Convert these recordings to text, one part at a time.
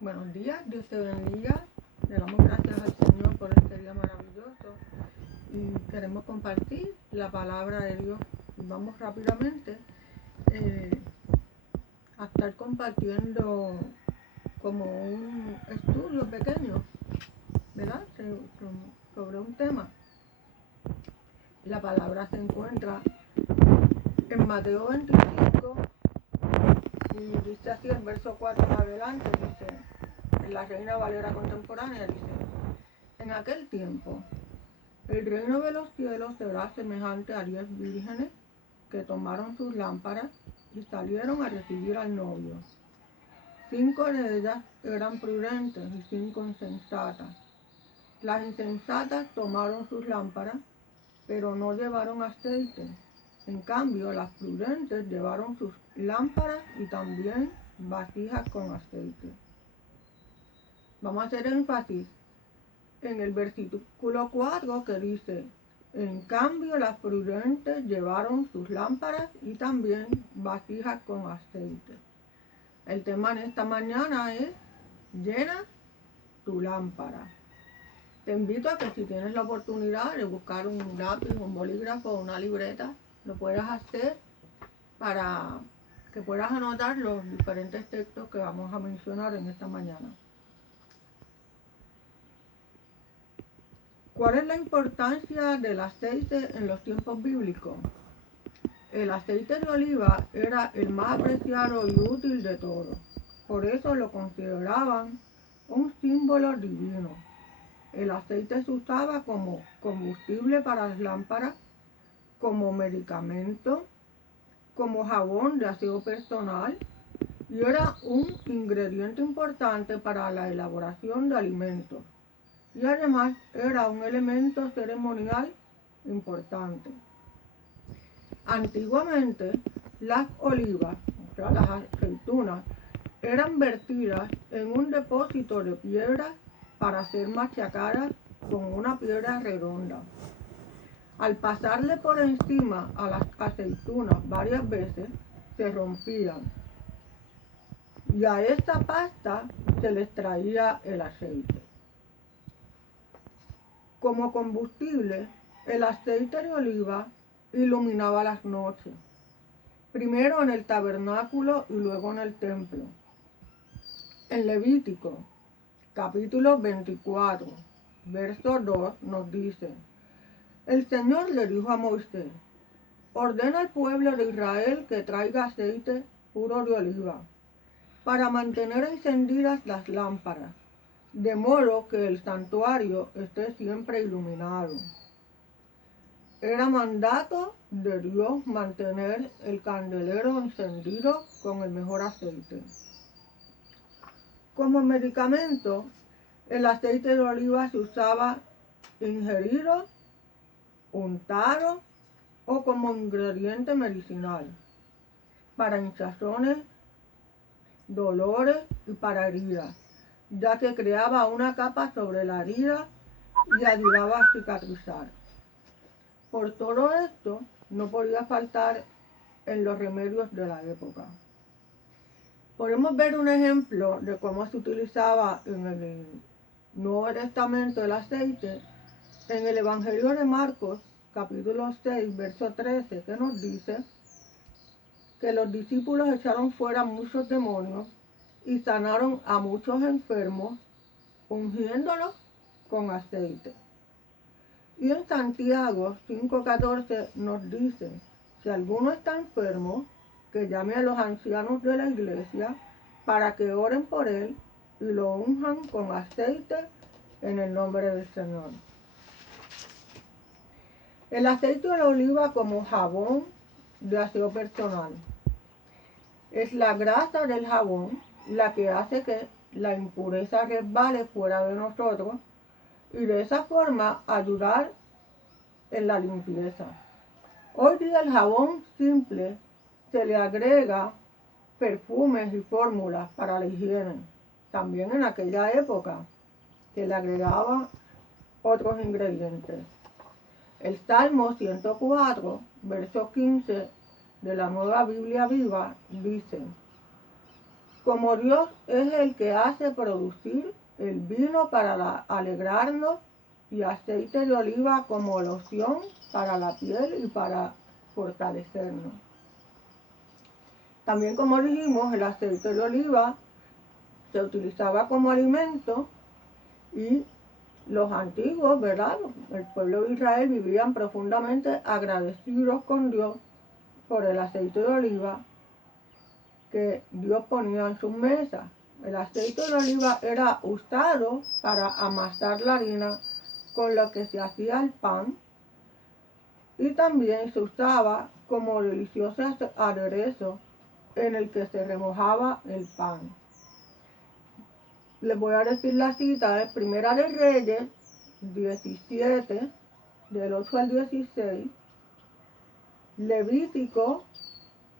Buenos días, Dios te bendiga. Le damos gracias al Señor por este día maravilloso y queremos compartir la palabra de Dios. Y vamos rápidamente a estar compartiendo como un estudio pequeño, ¿verdad? Sobre un tema. La palabra se encuentra en Mateo 25 y dice así el verso 4 en adelante, dice, en la Reina Valera Contemporánea, dice, en aquel tiempo, el reino de los cielos será semejante a 10 vírgenes que tomaron sus lámparas y salieron a recibir al novio. 5 de ellas eran prudentes y 5 insensatas. Las insensatas tomaron sus lámparas, pero no llevaron aceite. En cambio, las prudentes llevaron sus lámparas y también vasijas con aceite. Vamos a hacer énfasis en el versículo 4 que dice, en cambio las prudentes llevaron sus lámparas y también vasijas con aceite. El tema en esta mañana es, llena tu lámpara. Te invito a que si tienes la oportunidad de buscar un lápiz, un bolígrafo o una libreta, lo puedas hacer para que puedas anotar los diferentes textos que vamos a mencionar en esta mañana. ¿Cuál es la importancia del aceite en los tiempos bíblicos? El aceite de oliva era el más apreciado y útil de todos. Por eso lo consideraban un símbolo divino. El aceite se usaba como combustible para las lámparas, como medicamento, como jabón de aseo personal y era un ingrediente importante para la elaboración de alimentos. Y además era un elemento ceremonial importante. Antiguamente, las olivas, o sea, las aceitunas, eran vertidas en un depósito de piedras para ser machacadas con una piedra redonda. Al pasarle por encima a las aceitunas varias veces, se rompían. Y a esta pasta se les traía el aceite. Como combustible, el aceite de oliva iluminaba las noches, primero en el tabernáculo y luego en el templo. En Levítico, capítulo 24, verso 2, nos dice, el Señor le dijo a Moisés, ordena al pueblo de Israel que traiga aceite puro de oliva, para mantener encendidas las lámparas, de modo que el santuario esté siempre iluminado. Era mandato de Dios mantener el candelero encendido con el mejor aceite. Como medicamento, el aceite de oliva se usaba ingerido, untado o como ingrediente medicinal, para hinchazones, dolores y para heridas, ya que creaba una capa sobre la herida y ayudaba a cicatrizar. Por todo esto, no podía faltar en los remedios de la época. Podemos ver un ejemplo de cómo se utilizaba en el Nuevo Testamento el aceite en el Evangelio de Marcos, capítulo 6, verso 13, que nos dice que los discípulos echaron fuera muchos demonios y sanaron a muchos enfermos, ungiéndolos con aceite. Y en Santiago 5:14 nos dice, si alguno está enfermo, que llame a los ancianos de la iglesia para que oren por él y lo unjan con aceite en el nombre del Señor. El aceite de oliva como jabón de aseo personal. Es la grasa del jabón la que hace que la impureza resbale fuera de nosotros y de esa forma ayudar en la limpieza. Hoy día el jabón simple se le agrega perfumes y fórmulas para la higiene. También en aquella época se le agregaba otros ingredientes. El Salmo 104, verso 15 de la Nueva Biblia Viva dice, Como Dios es el que hace producir el vino para alegrarnos y aceite de oliva como loción para la piel y para fortalecernos. También, como dijimos, el aceite de oliva se utilizaba como alimento y los antiguos, ¿verdad? El pueblo de Israel vivían profundamente agradecidos con Dios por el aceite de oliva que Dios ponía en sus mesas. El aceite de oliva era usado para amasar la harina con la que se hacía el pan y también se usaba como delicioso aderezo en el que se remojaba el pan. Les voy a decir la cita, es Primera de Reyes 17, del 8 al 16, Levítico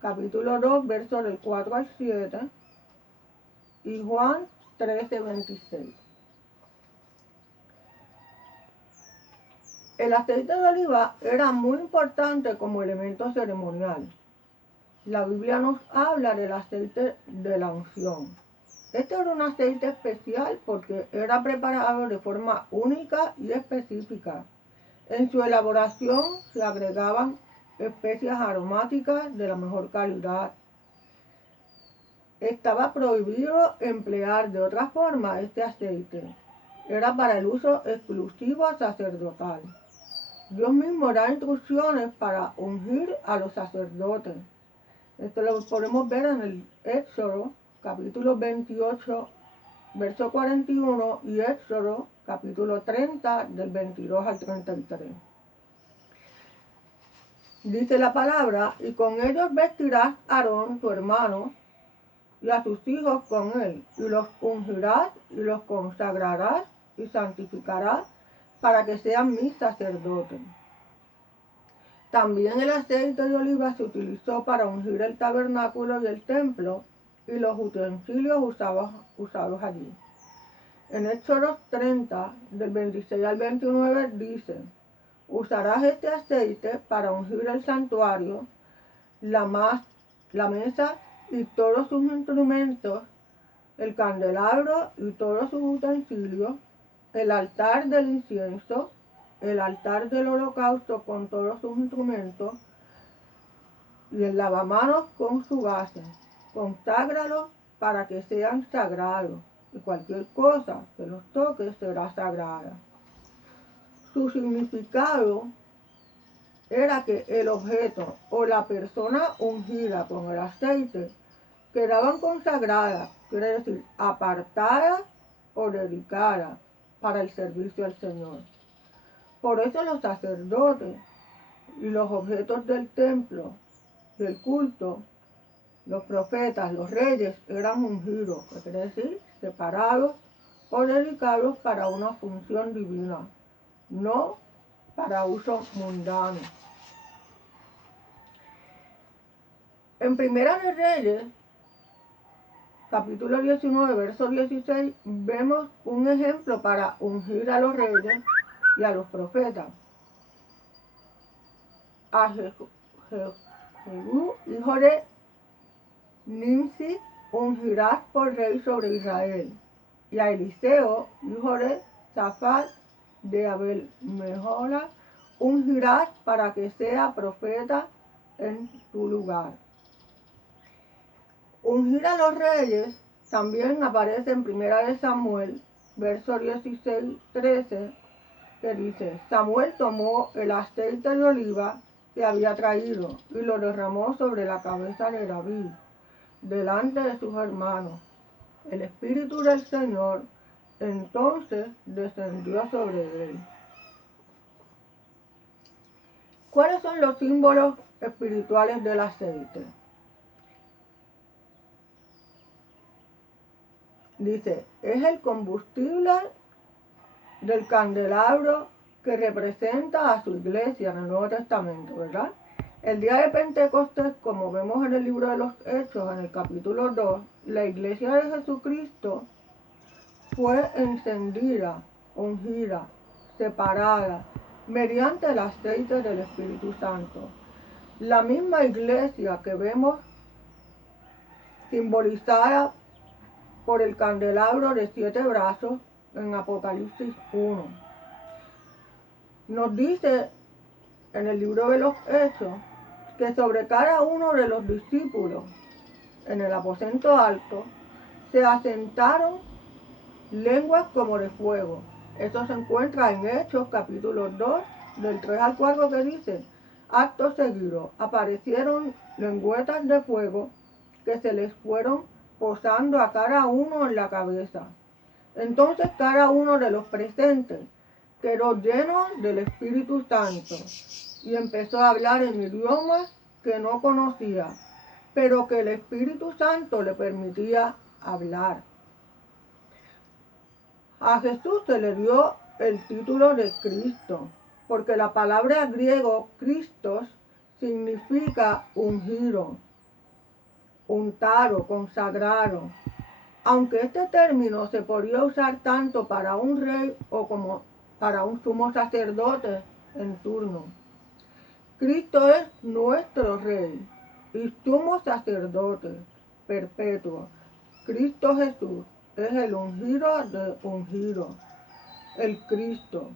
capítulo 2, versos del 4 al 7, y Juan 13, 26. El aceite de oliva era muy importante como elemento ceremonial. La Biblia nos habla del aceite de la unción. Este era un aceite especial porque era preparado de forma única y específica. En su elaboración se agregaban especias aromáticas de la mejor calidad. Estaba prohibido emplear de otra forma este aceite. Era para el uso exclusivo sacerdotal. Dios mismo da instrucciones para ungir a los sacerdotes. Esto lo podemos ver en el Éxodo, capítulo 28, verso 41, y Éxodo, capítulo 30, del 22 al 33. Dice la palabra, y con ellos vestirás a Aarón, tu hermano, y a tus hijos con él, y los ungirás, y los consagrarás, y santificarás, para que sean mis sacerdotes. También el aceite de oliva se utilizó para ungir el tabernáculo y el templo y los utensilios usados allí. En Éxodo 30, del 26 al 29, dice: usarás este aceite para ungir el santuario, la mesa y todos sus instrumentos, el candelabro y todos sus utensilios, el altar del incienso, el altar del holocausto con todos sus instrumentos y el lavamanos con su base. Conságralos para que sean sagrados, y cualquier cosa que los toque será sagrada. Su significado era que el objeto o la persona ungida con el aceite quedaban consagradas, quiere decir apartadas o dedicadas para el servicio al Señor. Por eso los sacerdotes y los objetos del templo, del culto, los profetas, los reyes, eran ungidos, que quiere decir separados o dedicados para una función divina, no para uso mundano. En Primera de Reyes, capítulo 19, verso 16, vemos un ejemplo para ungir a los reyes y a los profetas. A Jehú, hijo de Nimsi, ungirás por rey sobre Israel, y a Eliseo, hijo de Safat de Abel-Mehola, ungirás para que sea profeta en tu lugar. Ungir a los reyes también aparece en Primera de Samuel, verso 16, 13, que dice: Samuel tomó el aceite de oliva que había traído y lo derramó sobre la cabeza de David, delante de sus hermanos. El Espíritu del Señor entonces descendió sobre él. ¿Cuáles son los símbolos espirituales del aceite? Dice, es el combustible del candelabro que representa a su iglesia en el Nuevo Testamento, ¿verdad? El día de Pentecostés, como vemos en el libro de los Hechos, en el capítulo 2, la iglesia de Jesucristo fue encendida, ungida, separada, mediante el aceite del Espíritu Santo. La misma iglesia que vemos simbolizada por el candelabro de 7 brazos en Apocalipsis 1. Nos dice en el libro de los Hechos que sobre cada uno de los discípulos en el aposento alto se asentaron lenguas como de fuego. Esto se encuentra en Hechos capítulo 2 del 3 al 4 que dice: acto seguido aparecieron lengüetas de fuego que se les fueron posando a cada uno en la cabeza. Entonces cada uno de los presentes quedó lleno del Espíritu Santo y empezó a hablar en idiomas que no conocía, pero que el Espíritu Santo le permitía hablar. A Jesús se le dio el título de Cristo, porque la palabra griego Christos significa ungido, untado, consagrado. Aunque este término se podía usar tanto para un rey o como para un sumo sacerdote en turno. Cristo es nuestro rey y sumo sacerdote perpetuo. Cristo Jesús es el ungido de ungido, el Cristo.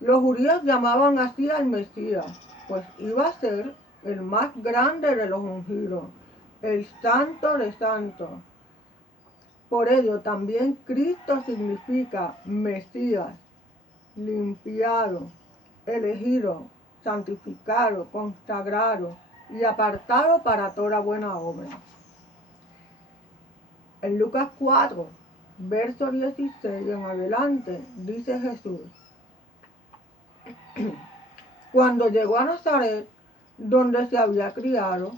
Los judíos llamaban así al Mesías, pues iba a ser el más grande de los ungidos, el santo de santos. Por ello también Cristo significa Mesías, limpiado, elegido, santificado, consagrado y apartado para toda buena obra. En Lucas 4, verso 16 en adelante, dice Jesús: cuando llegó a Nazaret, donde se había criado,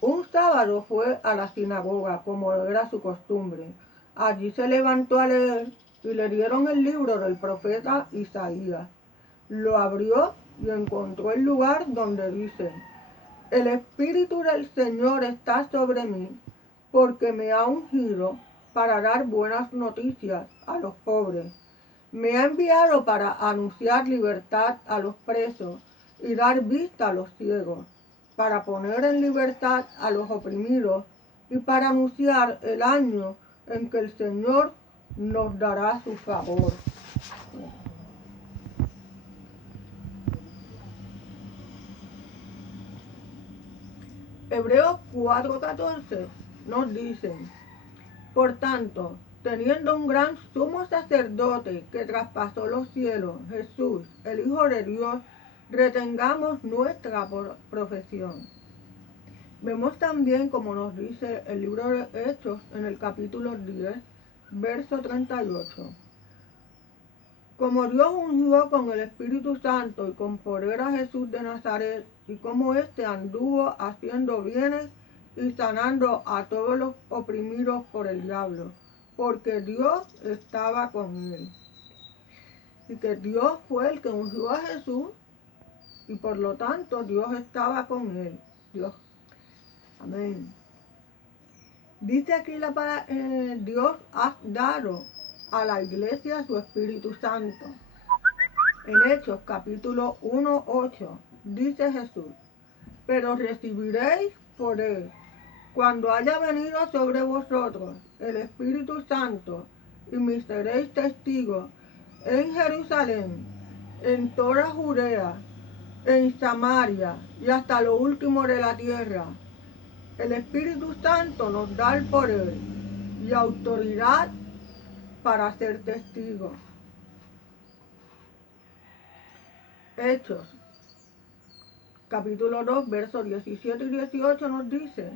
un sábado fue a la sinagoga, como era su costumbre. Allí se levantó a leer y le dieron el libro del profeta Isaías. Lo abrió y encontró el lugar donde dice: el Espíritu del Señor está sobre mí, porque me ha ungido para dar buenas noticias a los pobres. Me ha enviado para anunciar libertad a los presos y dar vista a los ciegos, para poner en libertad a los oprimidos y para anunciar el año en que el Señor nos dará su favor. Hebreos 4:14 nos dice: por tanto, teniendo un gran sumo sacerdote que traspasó los cielos, Jesús, el Hijo de Dios, retengamos nuestra profesión. Vemos también, como nos dice el libro de Hechos en el capítulo 10, verso 38. Como Dios ungió con el Espíritu Santo y con poder a Jesús de Nazaret, y como éste anduvo haciendo bienes y sanando a todos los oprimidos por el diablo, porque Dios estaba con él. Y que Dios fue el que ungió a Jesús, y por lo tanto Dios estaba con él. Dios. Amén. Dice aquí Dios ha dado a la iglesia su Espíritu Santo. En Hechos capítulo 1:8 dice Jesús: pero recibiréis poder cuando haya venido sobre vosotros el Espíritu Santo, y me seréis testigos en Jerusalén, en toda Judea, en Samaria y hasta lo último de la tierra. El Espíritu Santo nos da el poder y autoridad para ser testigos. Hechos, capítulo 2, versos 17 y 18 nos dice: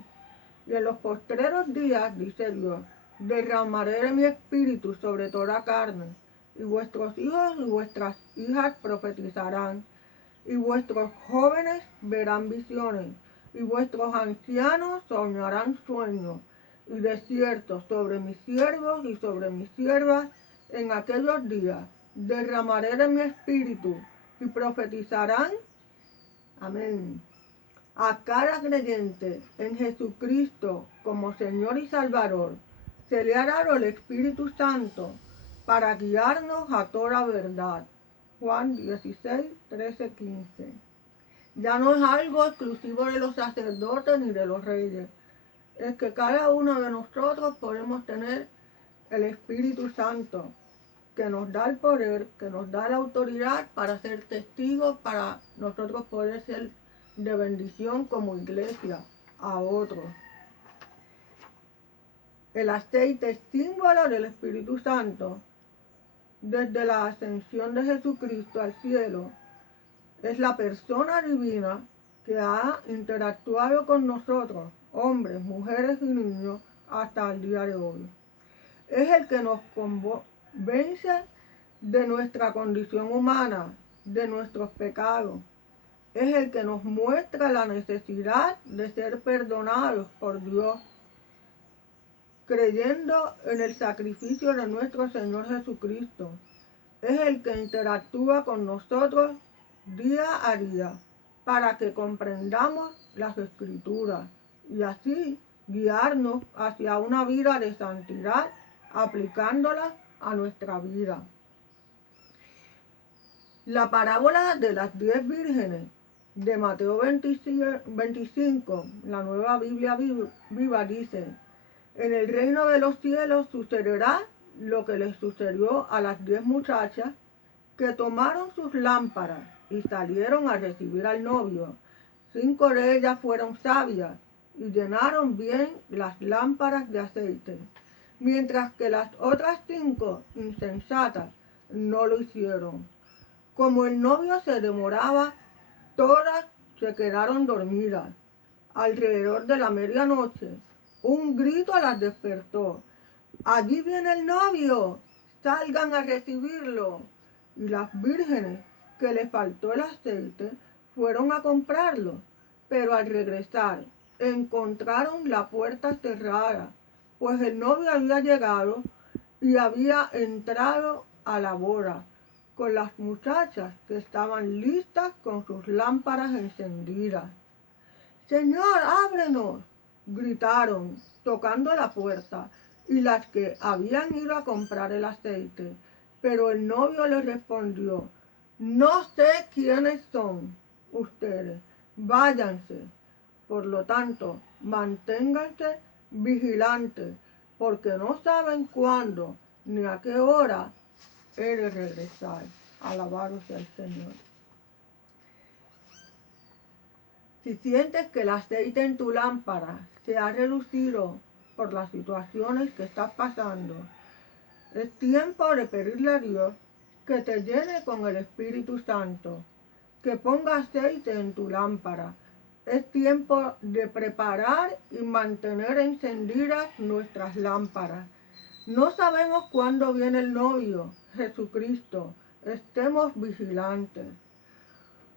y en los postreros días, dice Dios, derramaré de mi espíritu sobre toda carne, y vuestros hijos y vuestras hijas profetizarán, y vuestros jóvenes verán visiones, y vuestros ancianos soñarán sueños, y de cierto sobre mis siervos y sobre mis siervas en aquellos días derramaré de mi espíritu, y profetizarán. Amén. A cada creyente en Jesucristo como Señor y Salvador se le ha dado el Espíritu Santo para guiarnos a toda verdad. Juan 16, 13, 15. Ya no es algo exclusivo de los sacerdotes ni de los reyes. es que cada uno de nosotros podemos tener el Espíritu Santo, que nos da el poder, que nos da la autoridad para ser testigos, para nosotros poder ser de bendición como iglesia a otros. El aceite es símbolo del Espíritu Santo. Desde la ascensión de Jesucristo al cielo, es la persona divina que ha interactuado con nosotros, hombres, mujeres y niños, hasta el día de hoy. Es el que nos convence de nuestra condición humana, de nuestros pecados. Es el que nos muestra la necesidad de ser perdonados por Dios, creyendo en el sacrificio de nuestro Señor Jesucristo. Es el que interactúa con nosotros día a día para que comprendamos las Escrituras y así guiarnos hacia una vida de santidad aplicándolas a nuestra vida. La parábola de las 10 vírgenes de Mateo 25, la Nueva Biblia Viva dice: en el reino de los cielos sucederá lo que les sucedió a las 10 muchachas que tomaron sus lámparas y salieron a recibir al novio. 5 de ellas fueron sabias y llenaron bien las lámparas de aceite, mientras que las otras 5 insensatas no lo hicieron. Como el novio se demoraba, todas se quedaron dormidas. Alrededor de la medianoche, un grito las despertó: ¡allí viene el novio! ¡Salgan a recibirlo! Y las vírgenes que les faltó el aceite fueron a comprarlo, pero al regresar encontraron la puerta cerrada, pues el novio había llegado y había entrado a la boda con las muchachas que estaban listas con sus lámparas encendidas. ¡Señor, ábrenos!, gritaron, tocando la puerta, y las que habían ido a comprar el aceite. Pero el novio les respondió: no sé quiénes son ustedes, váyanse. Por lo tanto, manténganse vigilantes, porque no saben cuándo ni a qué hora he de regresar. Alabado sea el Señor. Si sientes que el aceite en tu lámpara se ha reducido por las situaciones que estás pasando, es tiempo de pedirle a Dios que te llene con el Espíritu Santo, que ponga aceite en tu lámpara. Es tiempo de preparar y mantener encendidas nuestras lámparas. No sabemos cuándo viene el novio, Jesucristo. Estemos vigilantes.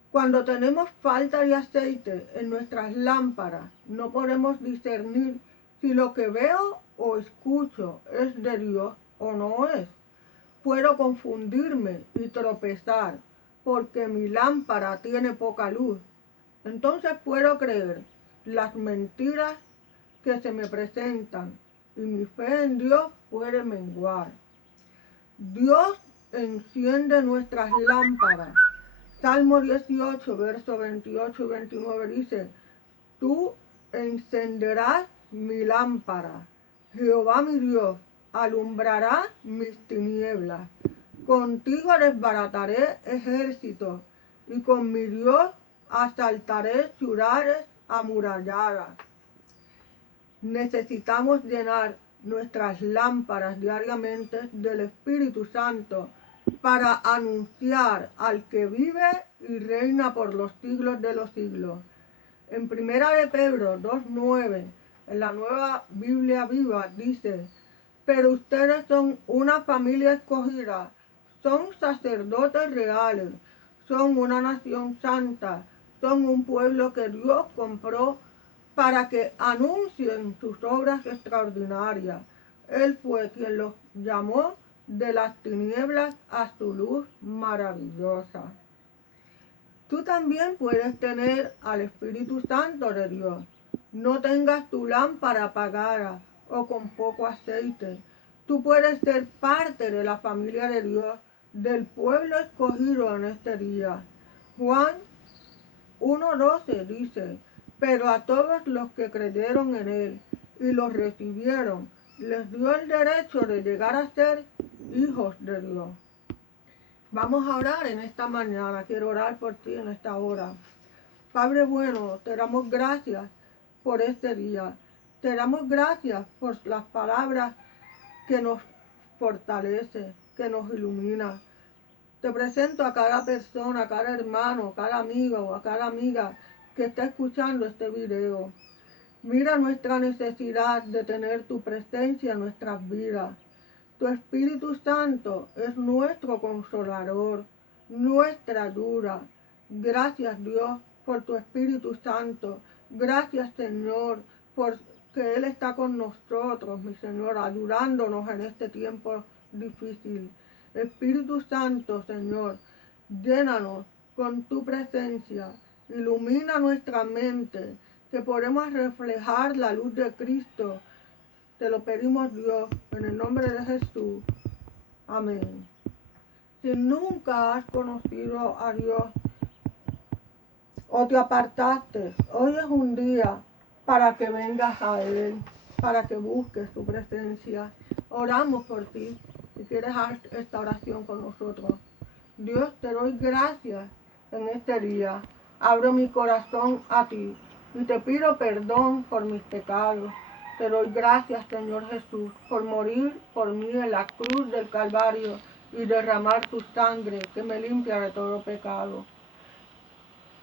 Cuando tenemos falta de aceite en nuestras lámparas, no podemos discernir si lo que veo o escucho es de Dios o no es. Puedo confundirme y tropezar porque mi lámpara tiene poca luz. Entonces puedo creer las mentiras que se me presentan y mi fe en Dios puede menguar. Dios enciende nuestras lámparas. Salmo 18, versos 28 y 29 dice: tú encenderás mi lámpara. Jehová mi Dios alumbrará mis tinieblas. Contigo desbarataré ejércitos y con mi Dios asaltaré ciudades amuralladas. Necesitamos llenar nuestras lámparas diariamente del Espíritu Santo para anunciar al que vive y reina por los siglos de los siglos. En 1 de Pedro 2:9, en la Nueva Biblia Viva, dice: pero ustedes son una familia escogida, son sacerdotes reales, son una nación santa, son un pueblo que Dios compró para que anuncien sus obras extraordinarias. Él fue quien los llamó de las tinieblas a su luz maravillosa. Tú también puedes tener al Espíritu Santo de Dios. No tengas tu lámpara apagada o con poco aceite. Tú puedes ser parte de la familia de Dios, del pueblo escogido en este día. Juan 1:12 dice: pero a todos los que creyeron en él y los recibieron. Les dio el derecho de llegar a ser hijos de Dios. Vamos a orar en esta mañana. Quiero orar por ti en esta hora. Padre bueno, te damos gracias por este día. Te damos gracias por las palabras que nos fortalece, que nos ilumina. Te presento a cada persona, a cada hermano, a cada amigo o a cada amiga que está escuchando este video. Mira nuestra necesidad de tener tu presencia en nuestras vidas. Tu Espíritu Santo es nuestro consolador, nuestra ayuda. Gracias Dios por tu Espíritu Santo. Gracias Señor por que Él está con nosotros, mi Señor, ayudándonos en este tiempo difícil. Espíritu Santo, Señor, llénanos con tu presencia. Ilumina nuestra mente, que podemos reflejar la luz de Cristo. Te lo pedimos Dios, en el nombre de Jesús. Amén. Si nunca has conocido a Dios o te apartaste, hoy es un día para que vengas a Él, para que busques su presencia. Oramos por ti, si quieres hacer esta oración con nosotros. Dios, te doy gracias en este día. Abro mi corazón a ti y te pido perdón por mis pecados. Te doy gracias, Señor Jesús, por morir por mí en la cruz del Calvario y derramar tu sangre que me limpia de todo pecado.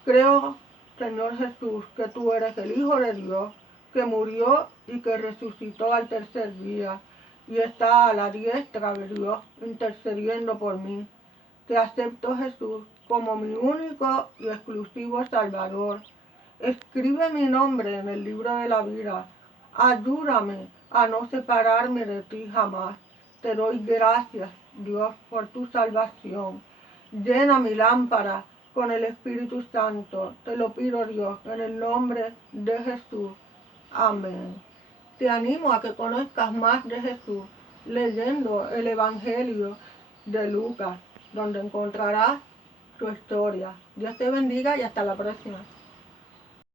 Creo, Señor Jesús, que tú eres el Hijo de Dios, que murió y que resucitó al tercer día y está a la diestra de Dios intercediendo por mí. Te acepto, Jesús, como mi único y exclusivo Salvador. Escribe mi nombre en el libro de la vida. Ayúdame a no separarme de ti jamás. Te doy gracias, Dios, por tu salvación. Llena mi lámpara con el Espíritu Santo. Te lo pido, Dios, en el nombre de Jesús. Amén. Te animo a que conozcas más de Jesús leyendo el Evangelio de Lucas, donde encontrarás su historia. Dios te bendiga y hasta la próxima.